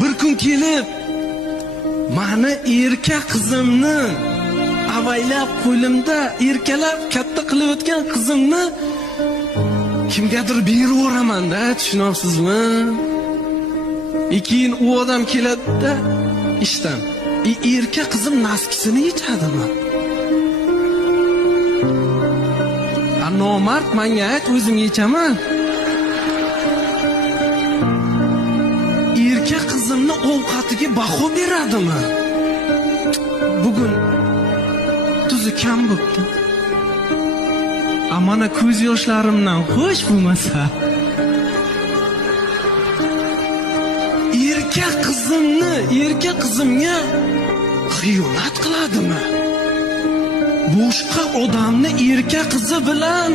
bir kun kelib mani erkak qizimni avaylab qo'limda erkalab katta qilib o'tgan qizimni kimgadir berib yuboraman-da, tushunyapsizmi? Keyin u odam keladi-da ishdan. Erkak qizim naskisini yechadimi? Nomard menga ayt, o'zim yechaman. Erkak qizimni ovqatiga baho beradimi? Bugun tuzi kam bo'pti. Amana ko'z yoshlarimdan xo'sh bo'lmasa. Erkak qizimga xiyonat qiladimi? Boshqa odamni erkak qizi bilan